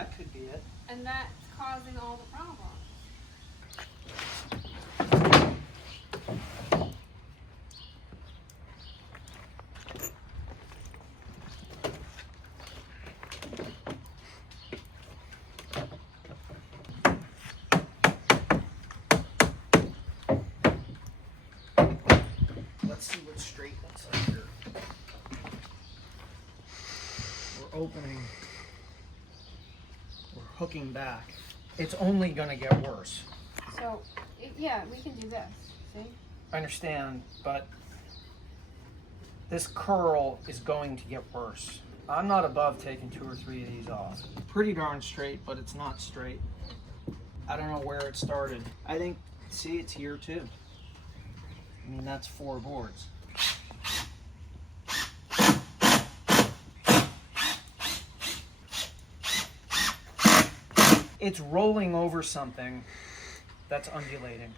That could be it. And that's causing all the problems. Let's see what straight looks like here. We're opening. We're hooking back. It's only gonna get worse. So, yeah, we can do this. See? I understand, but this curl is going to get worse. I'm not above taking 2 or 3 of these off. Pretty darn straight, but it's not straight. I don't know where it started. I think, see, it's here too. I mean, that's 4 boards. It's rolling over something that's undulating.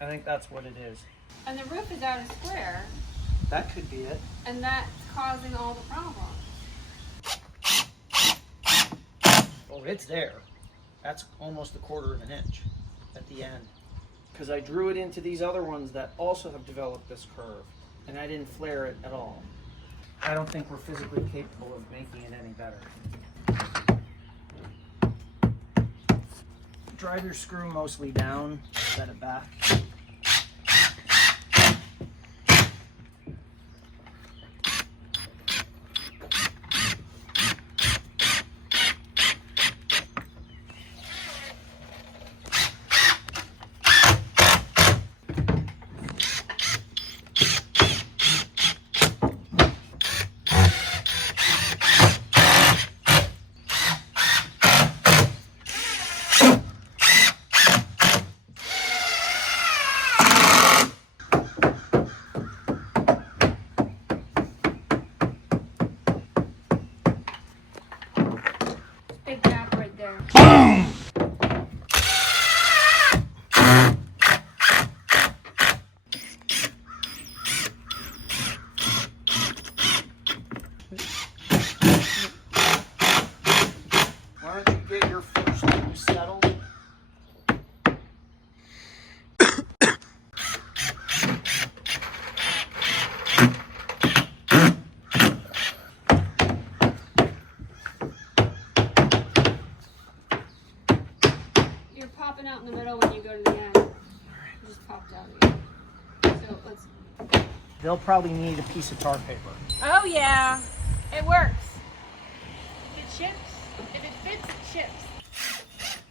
I think that's what it is. And the roof is out of square, That could be it. and that's causing all the problems. Oh, it's there. That's almost 1/4 of an inch at the end. Because I drew it into these other ones that also have developed this curve, and I didn't flare it at all. I don't think we're physically capable of making it any better. Drive your screw mostly down, set it back. Big gap right there. Why don't you get your first screw settled? You're popping out in the middle when you go to the end. You just popped out again. So let's. They'll probably need a piece of tar paper. Oh yeah, it works. It ships. If it fits, it ships.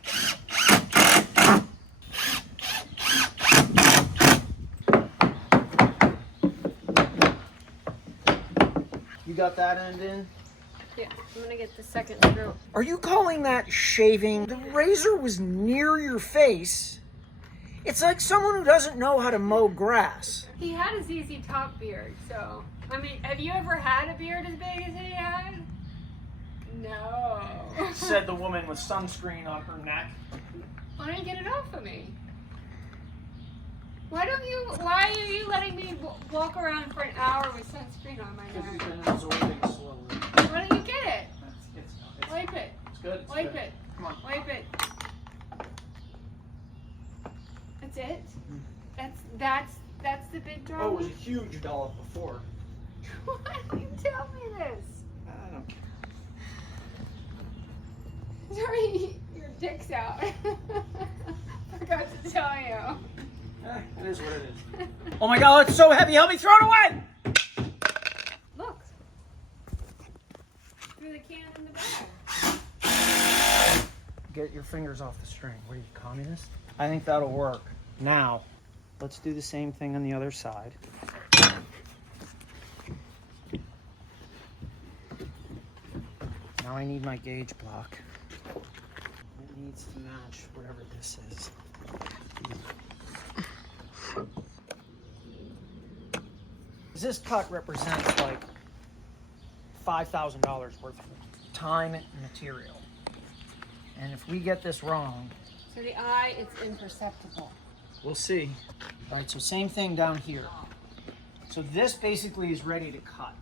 You got that end in? Yeah, I'm gonna get the second screw. Are you calling that shaving? The razor was near your face. It's like someone who doesn't know how to mow grass. He had a ZZ Top beard, so I mean, have you ever had a beard as big as he had? No. Said the woman with sunscreen on her neck. Why don't you get it off of me? Why are you letting me walk around for an hour with sunscreen on my Because neck? you've been absorbing slowly. Why don't you get it? It's Wipe it. It's good. It's Wipe good. it. Come on. Wipe it. That's it? That's the big drama? Oh, it was a huge dollop before. Why don't you tell me this? I don't care. Sorry, your dick's out. Forgot to tell you. It is what it is. Oh my God, it's so heavy. Help me throw it away. Look. Threw the can in the bag. Get your fingers off the string. What are you, communist? I think that'll work. Now, let's do the same thing on the other side. Now I need my gauge block. It needs to match whatever this is. This cut represents like $5,000 worth of time and material. And if we get this wrong, To the eye, it's imperceptible. we'll see. All right, so same thing down here. So this basically is ready to cut.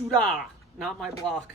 Suda, not my block.